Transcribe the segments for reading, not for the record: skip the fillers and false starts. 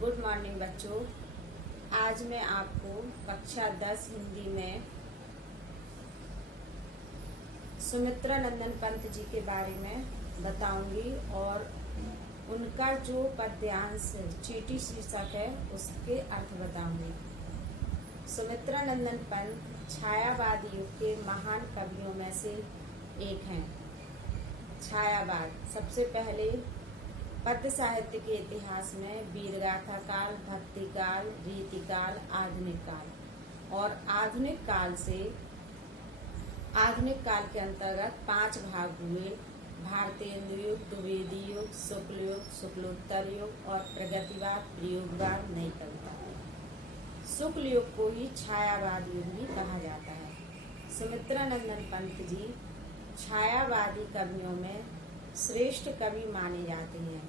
Good morning बच्चों। आज मैं आपको कक्षा 10 हिंदी में सुमित्रा नंदन पंत जी के बारे में बताऊंगी और उनका जो पद्यांश चीटी शीर्षक है उसके अर्थ बताऊंगी। सुमित्रा नंदन पंत छायावाद युग के महान कवियों में से एक हैं। छायावाद सबसे पहले पद्य साहित्य के इतिहास में वीरगाथा काल, भक्ति काल, रीति काल, आधुनिक काल और आधुनिक काल के अंतर्गत 5 भाग हुए। भारतीय युग, द्विवेदी युग, शुक्ल युग, शुक्लोत्तर युग और प्रगतिवाद, प्रयोगवाद, नई कविता। शुक्ल युग को ही छायावाद युग भी कहा जाता है। सुमित्रा नंदन पंत जी छायावादी कवियों में श्रेष्ठ कवि माने जाते हैं।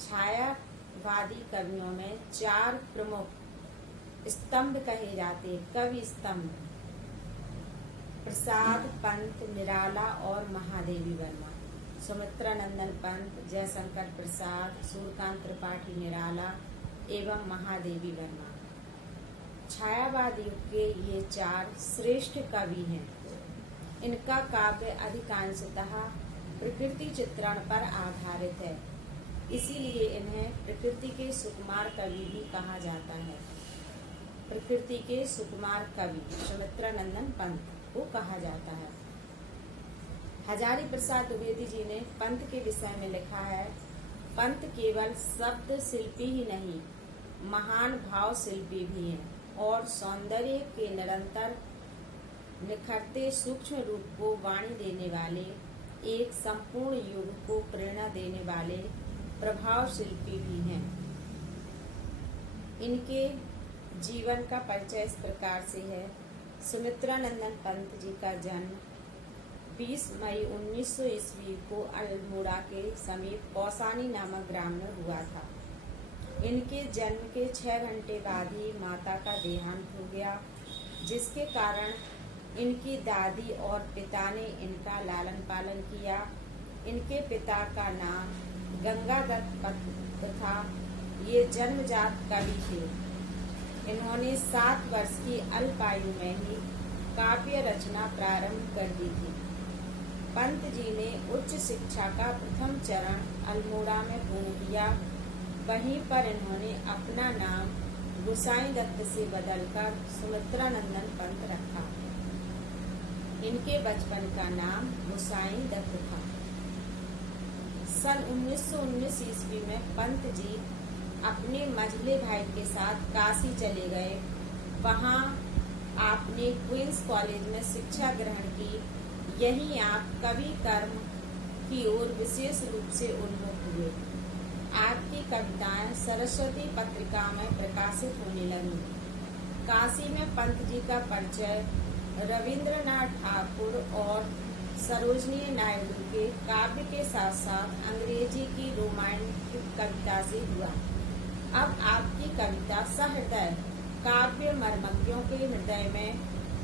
छायावादी कवियों में 4 प्रमुख स्तंभ कहे जाते हैं। कवि स्तंभ प्रसाद, पंत, निराला और महादेवी वर्मा। सुमित्रा नंदन पंत, जयशंकर प्रसाद, सूर्यकांत त्रिपाठी निराला एवं महादेवी वर्मा छायावाद युग के ये 4 श्रेष्ठ कवि हैं। इनका काव्य अधिकांशतः प्रकृति चित्रण पर आधारित है, इसीलिए इन्हें प्रकृति के सुकुमार कवि भी कहा जाता है। प्रकृति के सुकुमार कवि सुमित्रा नंदन पंत को कहा जाता है। हजारी प्रसाद द्विवेदी जी ने पंत के विषय में लिखा है, पंत केवल शब्द शिल्पी ही नहीं, महान भाव शिल्पी भी हैं और सौंदर्य के निरंतर निखरते सूक्ष्म रूप को वाणी देने वाले, एक संपूर्ण युग को प्रेरणा देने वाले प्रभाव शिल्पी भी हैं। इनके जीवन का परिचय इस प्रकार से है। सुमित्रा नंदन पंत जी का जन्म 20 मई 1900 ईस्वी को अल्मोड़ा के समीप कौसानी नामक ग्राम में हुआ था। इनके जन्म के 6 घंटे बाद ही माता का देहांत हो गया, जिसके कारण इनकी दादी और पिता ने इनका लालन पालन किया। इनके पिता का नाम गंगादत्त था। ये जन्मजात कवि थे। इन्होंने 7 वर्ष की अल्प आयु में ही काव्य रचना प्रारंभ कर दी थी। पंत जी ने उच्च शिक्षा का प्रथम चरण अल्मोड़ा में पूर्ण किया। वहीं पर इन्होंने अपना नाम गोसाई दत्त से बदलकर सुमित्रा नंदन पंत रखा। इनके बचपन का नाम गोसाई दत्त था। सन 1919 ईस्वी में पंत जी अपने मझले भाई के साथ काशी चले गए। वहां आपने क्वींस कॉलेज में शिक्षा ग्रहण की। यहीं आप कवि कर्म की ओर विशेष रूप से उन्मुख हुए। आपकी कविताएं सरस्वती पत्रिका में प्रकाशित होने लगी। काशी में पंत जी का परिचय रविंद्रनाथ ठाकुर और सरोजनी नायडू के काव्य के साथ साथ अंग्रेजी की रोमांटिक कविता से हुआ। अब आपकी कविता सहृदय काव्य मर्मज्ञों के हृदय में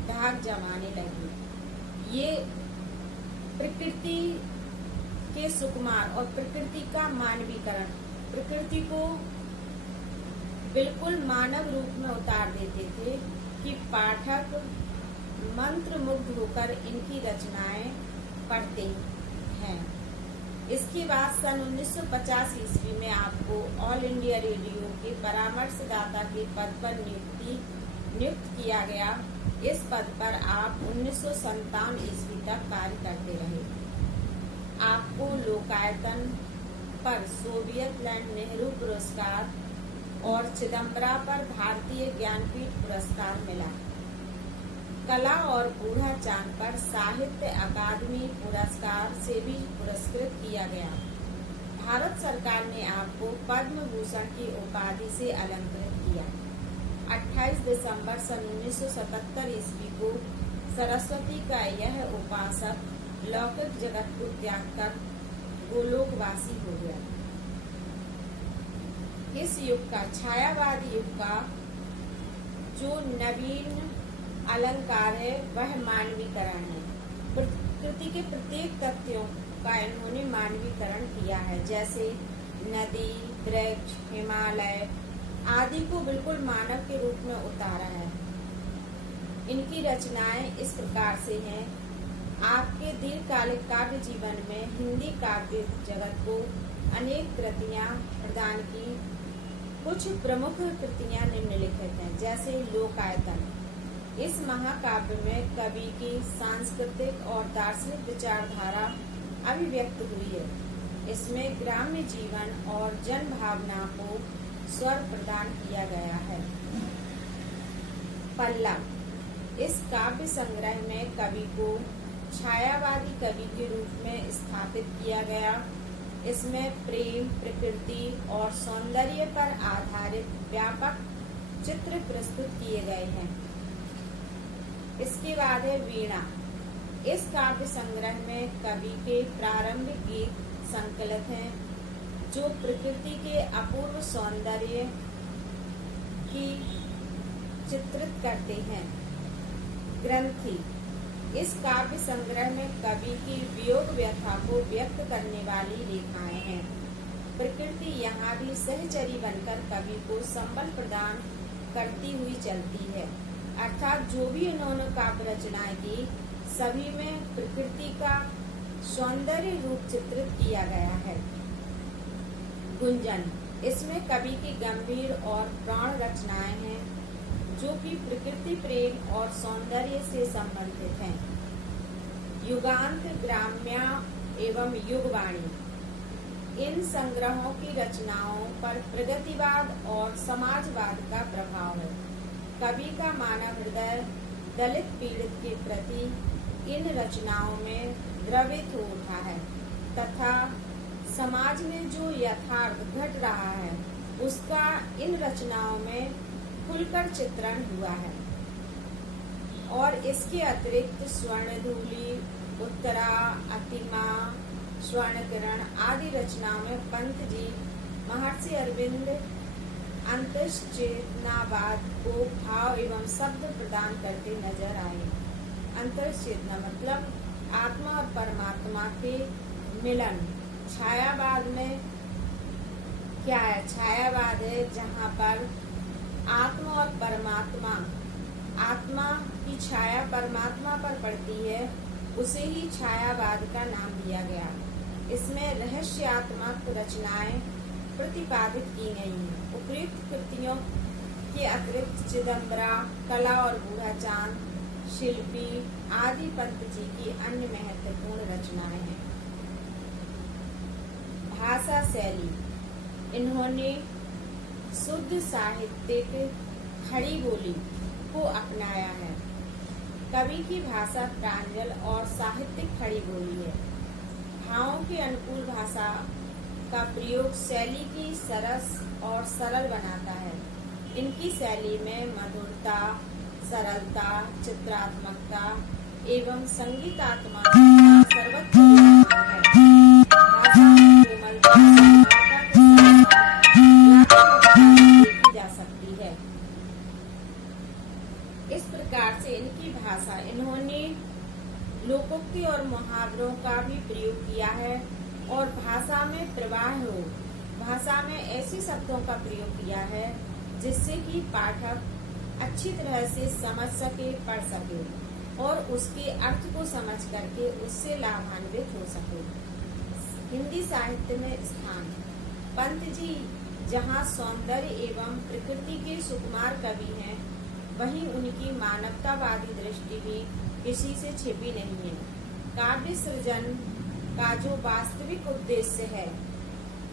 धाक जमाने लगी। ये प्रकृति के सुकुमार और प्रकृति का मानवीकरण, प्रकृति को बिल्कुल मानव रूप में उतार देते थे कि पाठक मंत्र मुग्ध होकर इनकी रचनाएं पढ़ते हैं। इसके बाद सन 1950 ईस्वी में आपको ऑल इंडिया रेडियो के परामर्शदाता के पद पर नियुक्त किया गया। इस पद पर आप 1957 ईस्वी तक कार्य करते रहे। आपको लोकायतन पर सोवियत लैंड नेहरू पुरस्कार और चिदम्बरा पर भारतीय ज्ञानपीठ पुरस्कार मिला। कला और बूढ़ा चांद पर साहित्य अकादमी पुरस्कार से भी पुरस्कृत किया गया। भारत सरकार ने आपको पद्म भूषण की उपाधि से अलंकृत किया। 28 दिसंबर सन 1977 ईस्वी को सरस्वती का यह उपासक लौकिक जगत को त्याग कर गोलोकवासी हो गया। इस युग का छायावादी युग का जो नवीन अलंकार है वह मानवीकरण है। प्रकृति के प्रत्येक तथ्यों का इन्होंने मानवीकरण किया है, जैसे नदी, वृक्ष, हिमालय आदि को बिल्कुल मानव के रूप में उतारा है। इनकी रचनाएं इस प्रकार से हैं। आपके दीर्घकालिक काव्य जीवन में हिंदी काव्य जगत को अनेक कृतियां प्रदान की। कुछ प्रमुख कृतियां निम्नलिखित हैं, जैसे लोकायतन। इस महाकाव्य में कवि की सांस्कृतिक और दार्शनिक विचारधारा अभिव्यक्त हुई है। इसमें ग्राम्य जीवन और जन भावना को स्वर प्रदान किया गया है। पल्लव। इस काव्य संग्रह में कवि को छायावादी कवि के रूप में स्थापित किया गया। इसमें प्रेम, प्रकृति और सौंदर्य पर आधारित व्यापक चित्र प्रस्तुत किए गए हैं। इसके बाद है वीणा। इस काव्य संग्रह में कवि के प्रारंभिक गीत संकलित हैं, जो प्रकृति के अपूर्व सौंदर्य की चित्रित करते हैं। ग्रंथि। इस काव्य संग्रह में कवि की वियोग व्यथा को व्यक्त करने वाली रेखाएं हैं। प्रकृति यहाँ भी सहचरी बनकर कवि को संबल प्रदान करती हुई चलती है। अर्थात जो भी इन्होंने काव्य रचनाएं की, सभी में प्रकृति का सौंदर्य रूप चित्रित किया गया है। गुंजन। इसमें कवि की गंभीर और प्राण रचनाएं हैं, जो कि प्रकृति प्रेम और सौंदर्य से संबंधित हैं। युगांत, ग्राम्या एवं युगवाणी। इन संग्रहों की रचनाओं पर प्रगतिवाद और समाजवाद का प्रभाव है। कवि का मानव हृदय दलित पीड़ित के प्रति इन रचनाओं में द्रवित हो उठा है तथा समाज में जो यथार्थ घट रहा है उसका इन रचनाओं में खुलकर चित्रण हुआ है। और इसके अतिरिक्त स्वर्णधूलि, उत्तरा, अतिमा, स्वर्णकिरण आदि रचनाओं में पंत जी महर्षि अरविंद अंतश्चेतनावाद को भाव एवं शब्द प्रदान करते नजर आए। अंतश्चेतना मतलब आत्मा और परमात्मा के मिलन। छायावाद में क्या है? छायावाद है जहाँ पर आत्मा और परमात्मा, आत्मा की छाया परमात्मा पर पड़ती है, उसे ही छायावाद का नाम दिया गया। इसमें रहस्यात्मक रचनाएं प्रतिपादित की गई हैं। उपयुक्त कृतियों के अतिरिक्त चिदम्बरा, कला और बूढ़ा चांद, शिल्पी आदि पंत जी की अन्य महत्वपूर्ण रचनाएं हैं। भाषा शैली। इन्होंने शुद्ध साहित्यिक खड़ी बोली को अपनाया है। कवि की भाषा प्रांजल और साहित्यिक खड़ी बोली है। भावों के अनुकूल भाषा का प्रयोग शैली की सरस और सरल बनाता है। इनकी शैली में मधुरता, सरलता, चित्रात्मकता एवं संगीतात्मक सर्वत्र विद्यमान है। भाषा में कोमलता, देखी जा सकती है। इस प्रकार से इनकी भाषा, इन्होंने लोकोक्ति और मुहावरों का भी प्रयोग किया है और भाषा में प्रवाह हो, भाषा में ऐसे शब्दों का प्रयोग किया है जिससे कि पाठक अच्छी तरह से समझ सके, पढ़ सके और उसके अर्थ को समझ करके उससे लाभान्वित हो सके। हिंदी साहित्य में स्थान। पंत जी जहाँ सौंदर्य एवं प्रकृति के सुकुमार कवि हैं, वहीं उनकी मानवतावादी दृष्टि भी किसी से छिपी नहीं है। काव्य सृजन का जो वास्तविक उद्देश्य है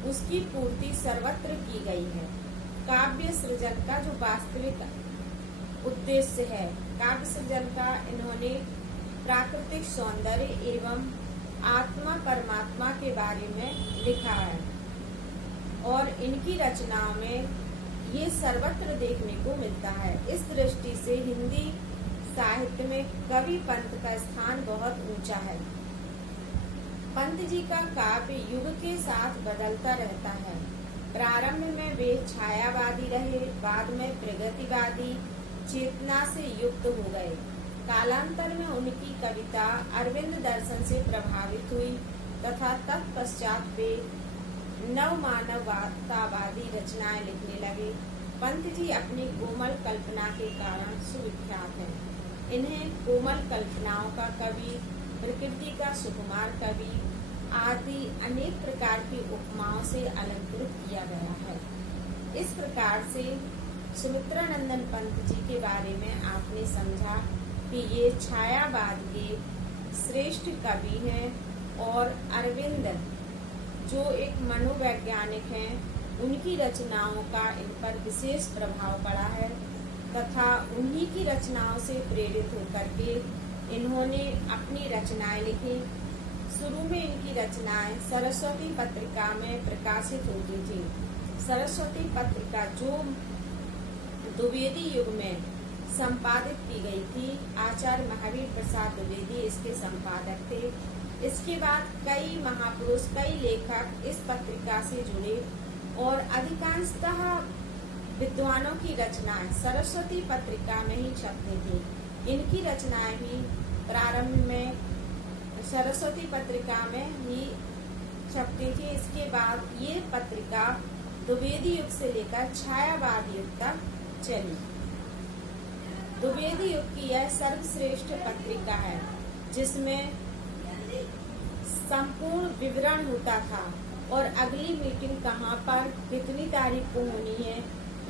उसकी पूर्ति सर्वत्र की गई है। काव्य सृजन का जो वास्तविक उद्देश्य है, काव्य सृजन का, इन्होंने प्राकृतिक सौंदर्य एवं आत्मा परमात्मा के बारे में लिखा है और इनकी रचनाओं में ये सर्वत्र देखने को मिलता है। इस दृष्टि से हिंदी साहित्य में कवि पंत का स्थान बहुत ऊंचा है। पंत जी का काव्य युग के साथ बदलता रहता है। प्रारंभ में वे छायावादी रहे, बाद में प्रगतिवादी चेतना से युक्त हो गए। कालांतर में उनकी कविता अरविंद दर्शन से प्रभावित हुई तथा तत्पश्चात वे नव मानवतावादी रचनाएं लिखने लगे। पंत जी अपनी कोमल कल्पना के कारण सुविख्यात हैं। इन्हें कोमल कल्पनाओं का कवि, प्रकृति का सुकुमार कवि आदि अनेक प्रकार की उपमाओं से अलंकृत किया गया है। इस प्रकार से सुमित्रानंदन पंत जी के बारे में आपने समझा कि ये छायावाद के श्रेष्ठ कवि हैं और अरविंद जो एक मनोवैज्ञानिक हैं, उनकी रचनाओं का इन पर विशेष प्रभाव पड़ा है तथा उन्हीं की रचनाओं से प्रेरित होकर के इन्होंने अपनी रचनाएं लिखी। शुरू में इनकी रचनाएं सरस्वती पत्रिका में प्रकाशित होती थी। सरस्वती पत्रिका जो द्विवेदी युग में संपादित की गई थी, आचार्य महावीर प्रसाद द्विवेदी इसके संपादक थे। इसके बाद कई महापुरुष, कई लेखक इस पत्रिका से जुड़े और अधिकांशतः विद्वानों की रचनाएं सरस्वती पत्रिका में ही छपती थी। इनकी रचनाएं भी प्रारंभ में सरस्वती पत्रिका में ही छपती थी। इसके बाद ये पत्रिका द्विवेदी युग से लेकर छायावाद युग तक चली। द्विवेदी युग की यह सर्वश्रेष्ठ पत्रिका है जिसमें संपूर्ण विवरण होता था और अगली मीटिंग कहाँ पर कितनी तारीख को होनी है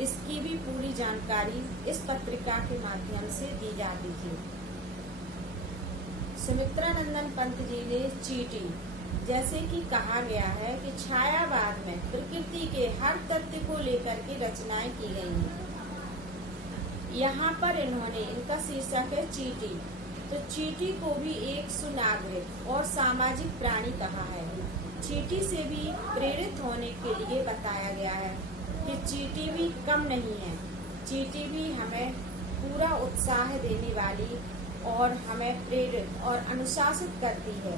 इसकी भी पूरी जानकारी इस पत्रिका के माध्यम से दी जाती थी। सुमित्रानंदन पंत जी ने चीटी, जैसे कि कहा गया है कि छायावाद में प्रकृति के हर तथ्य को लेकर के रचनाएं की गई हैं। यहाँ पर इन्होंने, इनका शीर्षक है चीटी, तो चीटी को भी एक सुनागरिक और सामाजिक प्राणी कहा है। चीटी से भी प्रेरित होने के लिए बताया गया है कि चीटी भी कम नहीं है। चीटी भी हमें पूरा उत्साह देने वाली और हमें प्रेरित और अनुशासित करती है।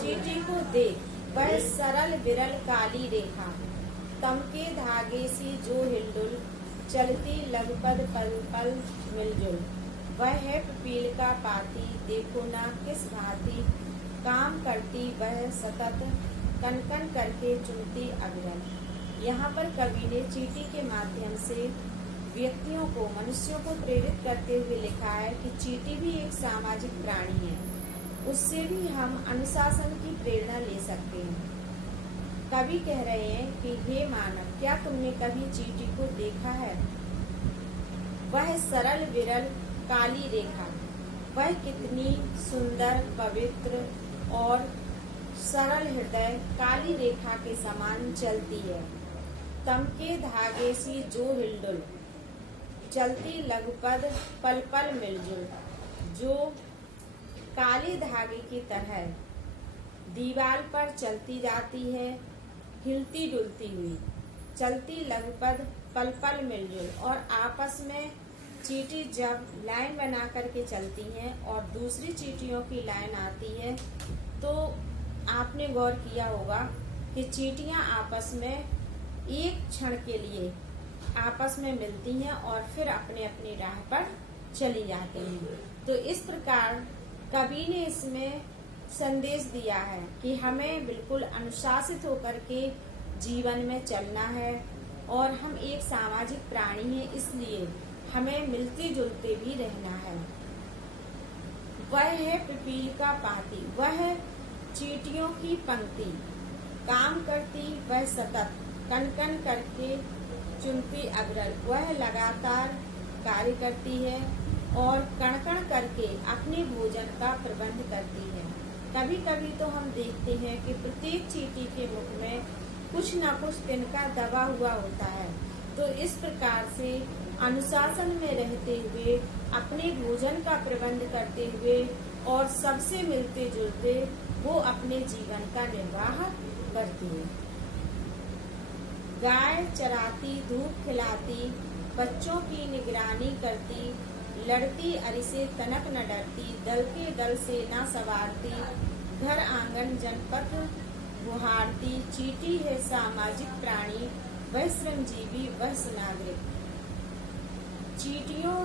चीटी को देख वह सरल विरल काली रेखा, तम के धागे सी जो हिलडुल, चलती लगपद पल पल मिलजुल। वह है पपील का पाती, देखो ना किस भांति, काम करती वह सतत, कनकन करके चुनती अविरल। यहाँ पर कवि ने चीटी के माध्यम से व्यक्तियों को, मनुष्यों को प्रेरित करते हुए लिखा है कि चीटी भी एक सामाजिक प्राणी है, उससे भी हम अनुशासन की प्रेरणा ले सकते हैं। कवि कह रहे हैं कि हे मानव, क्या तुमने कभी चीटी को देखा है? वह सरल विरल काली रेखा, वह कितनी सुंदर, पवित्र और सरल हृदय काली रेखा के समान चलती है। तम के धागे सी जो हिलडुल, चलती लगपद पल पल मिलजुल। जो काले धागे की तरह दीवार पर चलती जाती है, हिलती डुलती हुई, चलती लगपद पल पल मिलजुल। और आपस में चीटी जब लाइन बना करके चलती हैं और दूसरी चीटियों की लाइन आती है तो आपने गौर किया होगा कि चीटियां आपस में एक क्षण के लिए आपस में मिलती हैं और फिर अपने अपनी राह पर चली जाती हैं। तो इस प्रकार कवि ने इसमें संदेश दिया है कि हमें बिल्कुल अनुशासित होकर के जीवन में चलना है और हम एक सामाजिक प्राणी हैं, इसलिए हमें मिलते जुलते भी रहना है। वह है पिपील का पाती, वह चींटियों की पंक्ति, काम करती वह सतत, कन कन करके चुनती अग्रल। वह लगातार कार्य करती है और कण कण करके अपने भोजन का प्रबंध करती है। कभी कभी तो हम देखते हैं कि प्रत्येक चींटी के मुख में कुछ न कुछ तिनका दबा हुआ होता है। तो इस प्रकार से अनुशासन में रहते हुए, अपने भोजन का प्रबंध करते हुए और सबसे मिलते जुलते वो अपने जीवन का निर्वाह करती है। गाय चराती, धूप खिलाती, बच्चों की निगरानी करती, लड़ती अरि से तनक न डरती, दल के दल से न सवारती, घर आंगन जनपद गुहारती। चींटी है सामाजिक प्राणी, वह श्रमजीवी, वह सुनागरिक। चींटियों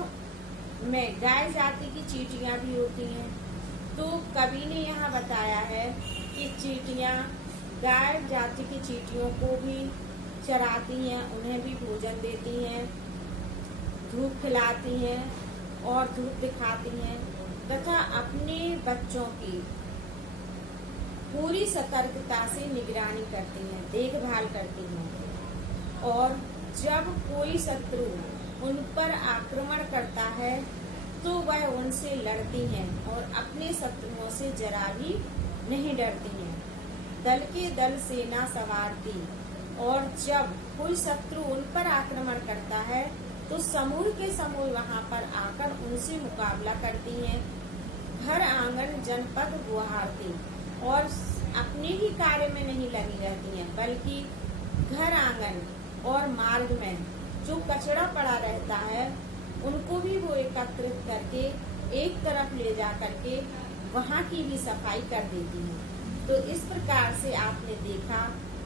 में गाय जाति की चींटियां भी होती हैं। तो कवि ने यहाँ बताया है कि चींटियां गाय जाति की चींटियों को भी चराती हैं, उन्हें भी भोजन देती हैं, धूप खिलाती हैं और धूप दिखाती हैं तथा अपने बच्चों की पूरी सतर्कता से निगरानी करती हैं, देखभाल करती हैं। और जब कोई शत्रु उन पर आक्रमण करता है तो वह उनसे लड़ती हैं और अपने शत्रुओं से जरा भी नहीं डरती हैं। दल के दल सेना संवारती, और जब कोई शत्रु उन पर आक्रमण करता है तो समूह के समूह वहां पर आकर उनसे मुकाबला करती हैं। घर आंगन जनपद गुहारती, और अपने ही कार्य में नहीं लगी रहती हैं, बल्कि घर आंगन और मार्ग में जो कचरा पड़ा रहता है उनको भी वो एकत्रित करके एक तरफ ले जा करके वहाँ की भी सफाई कर देती हैं। तो इस प्रकार से आपने देखा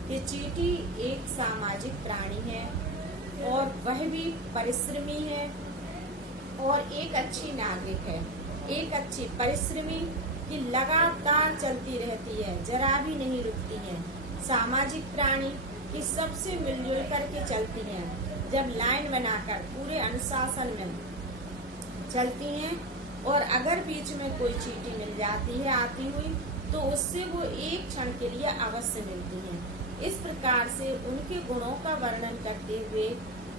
कि चींटी एक सामाजिक प्राणी है और वह भी परिश्रमी है और एक अच्छी नागरिक है, एक अच्छी परिश्रमी कि लगातार चलती रहती है, जरा भी नहीं रुकती है। सामाजिक प्राणी कि सबसे मिलजुल करके चलती हैं, जब लाइन बनाकर पूरे अनुशासन में चलती हैं। और अगर बीच में कोई चींटी मिल जाती है आती हुई तो उससे वो एक क्षण के लिए अवश्य मिलती हैं। इस प्रकार से उनके गुणों का वर्णन करते हुए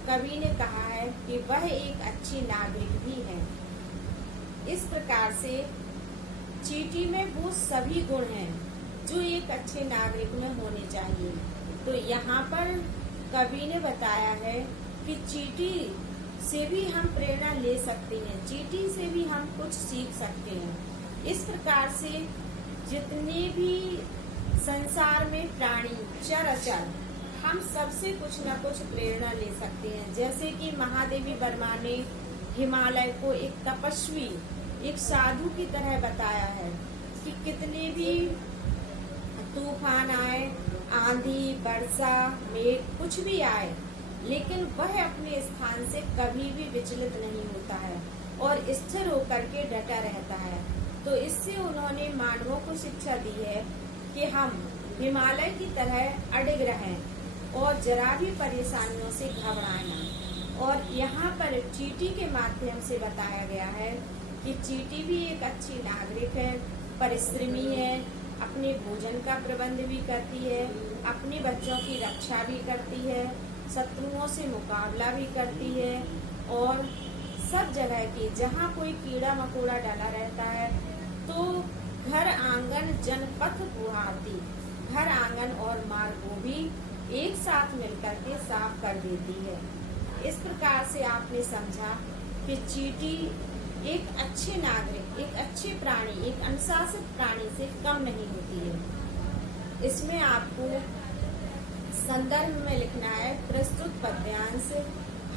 कवि ने कहा है कि वह एक अच्छी नागरिक भी है। इस प्रकार से चींटी में वो सभी गुण हैं जो एक अच्छे नागरिक में होने चाहिए। तो यहाँ पर कवि ने बताया है कि चींटी से भी हम प्रेरणा ले सकते हैं, चींटी से भी हम कुछ सीख सकते हैं। इस प्रकार से जितने भी संसार में प्राणी चर अचर, हम सबसे कुछ न कुछ प्रेरणा ले सकते हैं। जैसे कि महादेवी वर्मा ने हिमालय को एक तपस्वी, एक साधु की तरह बताया है कि कितने भी तूफान आए, आंधी, वर्षा, मेघ कुछ भी आए, लेकिन वह अपने स्थान से कभी भी विचलित नहीं होता है और स्थिर होकर के डटा रहता है। तो इससे उन्होंने मानवों को शिक्षा दी है कि हम हिमालय की तरह अडिग रहें और जरा भी परेशानियों से घबराएं ना। और यहाँ पर चींटी के माध्यम से बताया गया है कि चींटी भी एक अच्छी नागरिक है, परिश्रमी है, अपने भोजन का प्रबंध भी करती है, अपने बच्चों की रक्षा भी करती है, शत्रुओं से मुकाबला भी करती है और सब जगह की जहाँ कोई कीड़ा मकोड़ा डाला रहता है तो घर आंगन जनपथ बुहारती, घर आंगन और मार्ग को भी एक साथ मिलकर के साफ कर देती है। इस प्रकार से आपने समझा कि चींटी एक अच्छे नागरिक, एक अच्छे प्राणी, एक अनुशासित प्राणी से कम नहीं होती है। इसमें आपको संदर्भ में लिखना है प्रस्तुत पद्यांश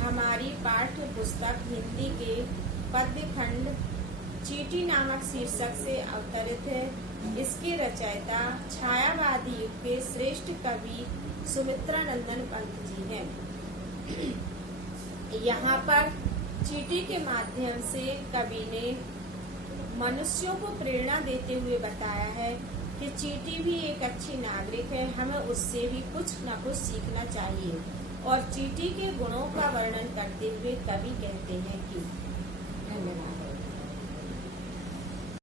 हमारी पाठ्य पुस्तक हिंदी के पद्य खंड चींटी नामक शीर्षक से अवतरित है। इसके रचयिता छायावादी युग के श्रेष्ठ कवि सुमित्रानंदन पंत जी हैं। यहाँ पर चींटी के माध्यम से कवि ने मनुष्यों को प्रेरणा देते हुए बताया है कि चींटी भी एक अच्छी नागरिक है, हमें उससे भी कुछ न कुछ सीखना चाहिए। और चींटी के गुणों का वर्णन करते हुए कवि कहते हैं कि धन्यवाद।